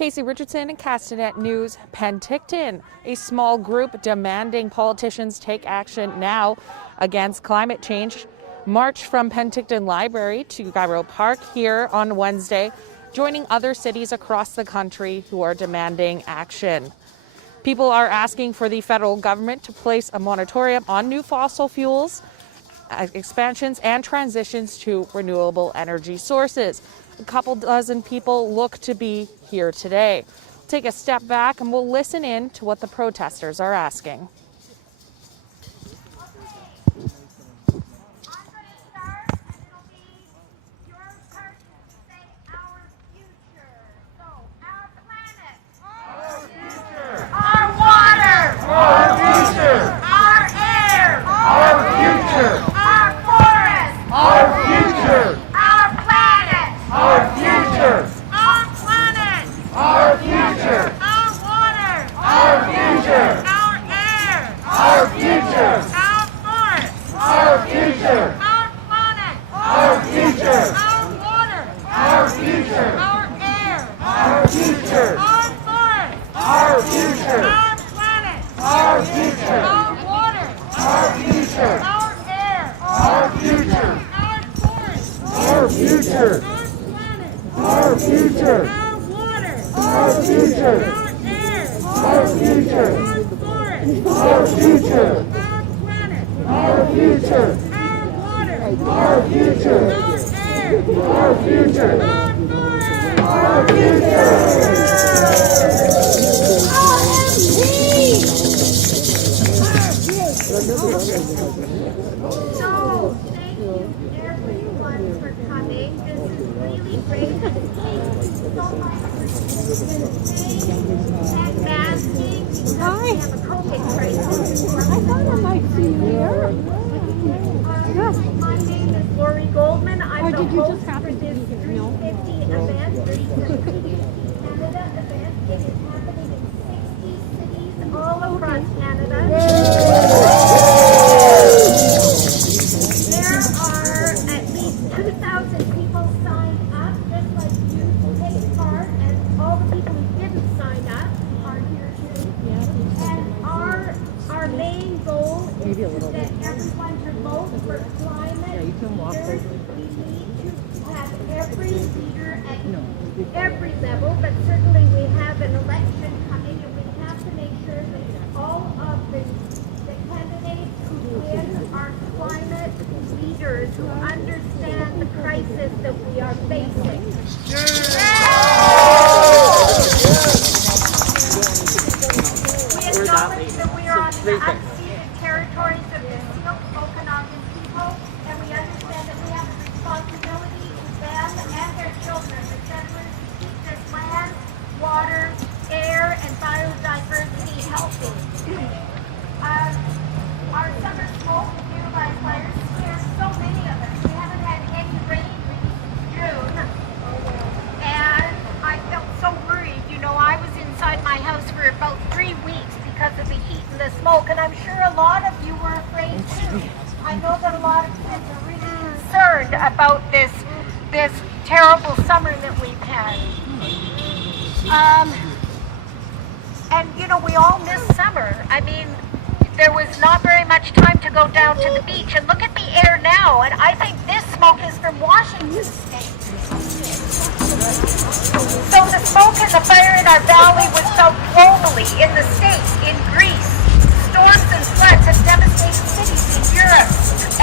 Casey Richardson and Castanet News. Penticton, a small group demanding politicians take action now against climate change, marched from Penticton Library to Gyro Park here on Wednesday, joining other cities across the country who are demanding action. People are asking for the federal government to place a moratorium on new fossil fuels, expansions and transitions to renewable energy sources. A couple dozen people look to be here today. We'll take a step back and we'll listen in to what the protesters are asking. So, thank you everyone for coming. This is really great. Thank you so much for advancing. Hi. We have a COVID crisis. I thought I might see you here. My name is Lori Goldman. I'm the did you host just happen for to this be here? No. 350 event, 350 Canada event. It is happening in 60 cities all across Canada. There are at least 2,000 people signed up, just like you, to take part, and all the people who didn't sign up are here too. And our main goal is to get everyone to vote for climate leaders. We need to have every leader at every level, but certainly we have an election coming, and we have to make sure that all of the candidates who win are climate leaders who understand the crisis that we are facing. We acknowledge that we are on the unceded territories of the Syilx Okanagan people, and we understand that we have a responsibility to them and their children, the settlers, to keep this land, water, air, and biodiversity healthy. Our summer smoke and nearby fires scared so many of us. We haven't had any rain since June, and I felt so worried. You know, I was inside my house for about 3 weeks because of the heat and the smoke, and I'm sure a lot of you were afraid too. I know that a lot of kids are really concerned about this terrible summer that we've had. And you know, we all miss summer. I mean, there was not very much time to go down to the beach, and look at the air now, and I think this smoke is from Washington State. So the smoke and the fire in our valley was felt globally, in the States, in Greece. Storms and floods have devastated cities in Europe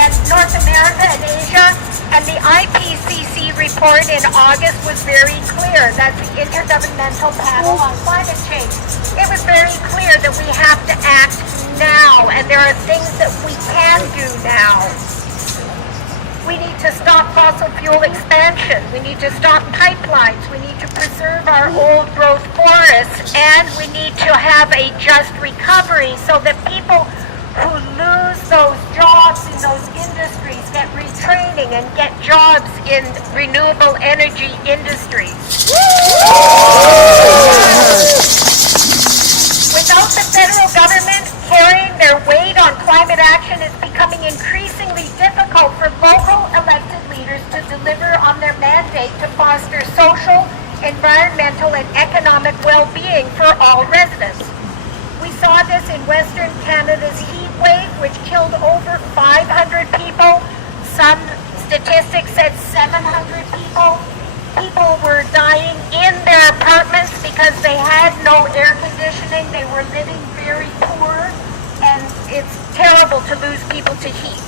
and North America and Asia, and the IPCC report in August was very clear. That's the Intergovernmental Panel on Climate Change. It was very clear that we have to act now, and there are things that we can do now. We need to stop fossil fuel expansion. We need to stop pipelines. We need to preserve our old growth forests, and we need to have a just recovery so that people who lose those jobs in those industries get retraining and get jobs in renewable energy industries. Without the federal government carrying their weight on climate action, it's becoming increasingly difficult for local elected leaders to deliver on their mandate to foster social, environmental, environmental and economic well-being for all residents. We saw this in Western Canada's heat wave, which killed over 500 people. Some statistics said 700 people. People were dying in their apartments because they had no air conditioning. They were living very poor, and it's terrible to lose people to heat.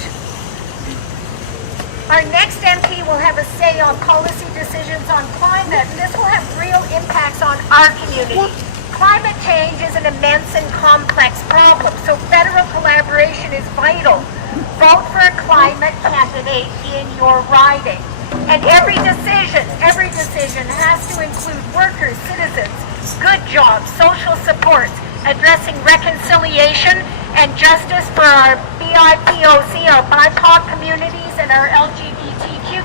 Our next MP will have a say on policy decisions on climate, and this will have real impacts on our community. Climate change is an immense and complex problem, so federal collaboration is vital. Vote for a climate candidate in your riding. And every decision has to include workers, citizens, good jobs, social supports, addressing reconciliation and justice for our BIPOC, our BIPOC communities, and our LGBTQ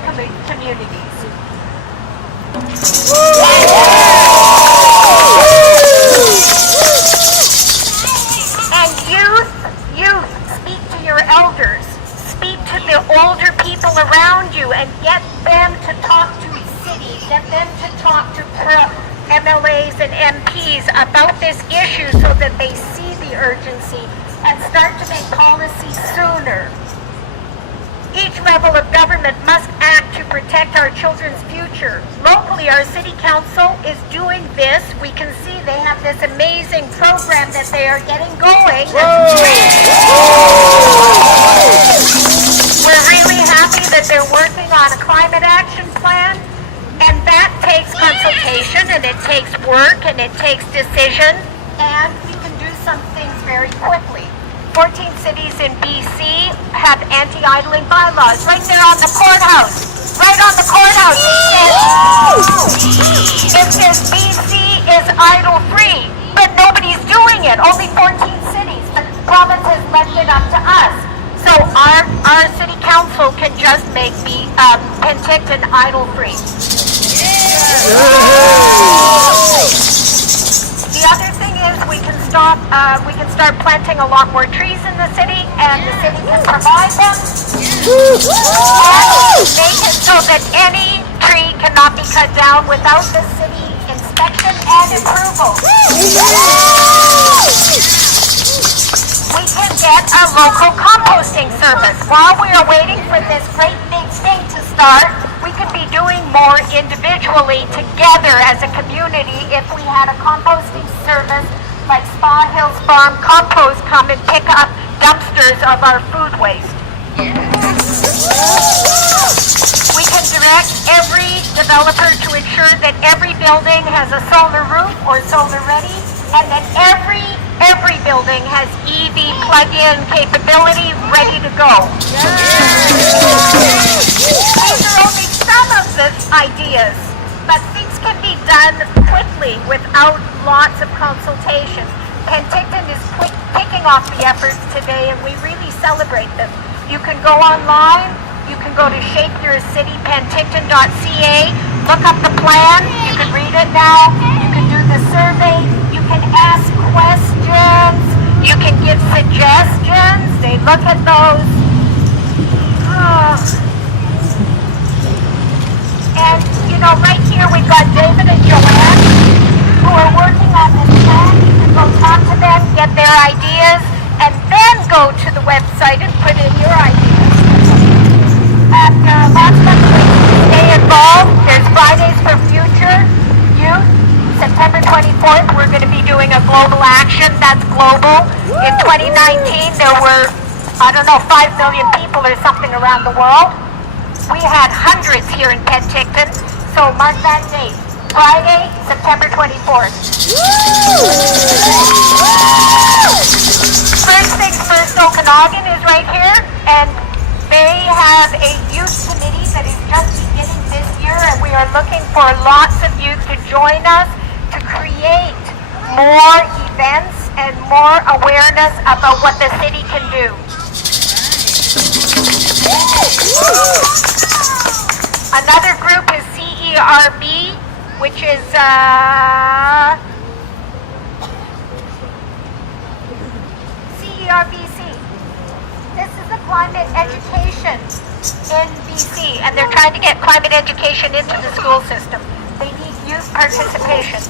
communities. And youth, speak to your elders. Speak to the older people around you and get them to talk to cities, get them to talk to MLAs and MPs about this issue so that they see the urgency and start to make policy sooner. Each level of government must act to protect our children's future. Locally, our city council is doing this. We can see they have this amazing program that they are getting going. We're really happy that they're working on a climate action plan, and that takes consultation, and it takes work, and it takes decision, and we can do some things very quickly. 14 cities in BC have anti-idling bylaws right there on the courthouse. Right on the courthouse. It says BC is idle-free, but nobody's doing it. Only 14 cities. The province has left it up to us. So our city council can just make Penticton idle-free. The other thing is we can start planting a lot more trees in the city, and the city can provide them. And make it so that any tree cannot be cut down without the city inspection and approval. We can get a local composting service. While we are waiting for this great big thing to start, we could be doing more individually together as a community if we had a composting service like Spa Hills Farm Compost come and pick up dumpsters of our food waste. We can direct every developer to ensure that every building has a solar roof or solar ready, and that every building has EV plug-in capability ready to go. These are only some of the ideas, but things can be done quickly without lots of consultation. Penticton is kicking off the efforts today, and we really celebrate them. You can go online, you can go to shapeyourcitypenticton.ca, look up the plan, you can read it now, you can do the survey, you can ask questions, you can give suggestions, they look at those. And, you know, right here we've got David and Joanne who are working on this plan. You can go talk to them, get their ideas, and then go to the website and put in your ideas. And lots of ways to stay involved. There's Fridays for Future Youth. September 24th, we're going to be doing a global action. That's global. In 2019, there were, 5 million people or something around the world. We had hundreds here in Penticton, so mark that date. Friday, September 24th. First Things First Okanagan is right here, and they have a youth committee that is just beginning this year, and we are looking for lots of youth to join us to create more events and more awareness about what the city can do. Another group is CERB, which is CERBC. This is the climate education in BC, and they're trying to get climate education into the school system. They need youth participation.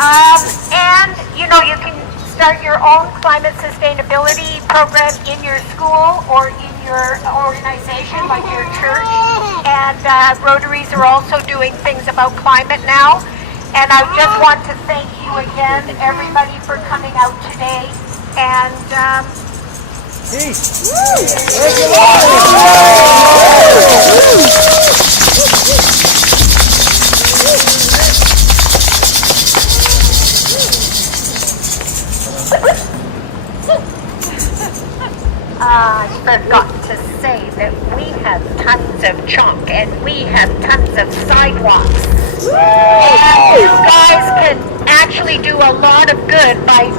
And, you know, you can start your own climate sustainability program in your school or in your organization, like your church. And Rotaries are also doing things about climate now. And I just want to thank you again, everybody, for coming out today. And I forgot to say that we have tons of chalk and we have tons of sidewalks. And you guys can actually do a lot of good by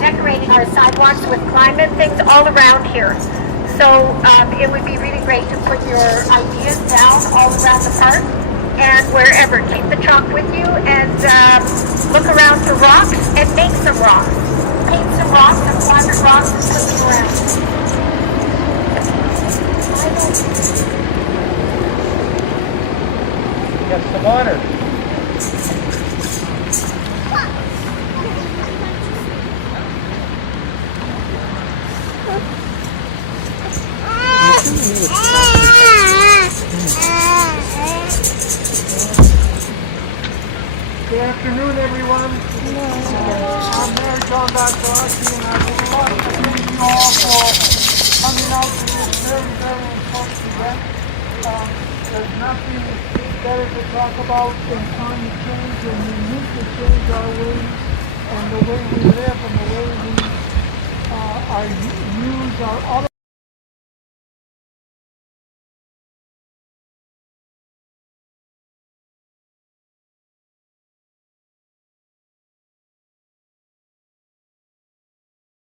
decorating our sidewalks with climate things all around here. So it would be really great to put your ideas down all around the park and wherever. Keep the chalk with you and look around for rocks and make some rocks. Paint some rocks, some climate rocks, and put them around. You have some honor. Good afternoon, everyone. I'm Mayor John Bacaracci, and I would like to thank you all for coming out to this very, very important event. There's nothing better to talk about than climate change, and we need to change our ways and the way we live and the way we use our other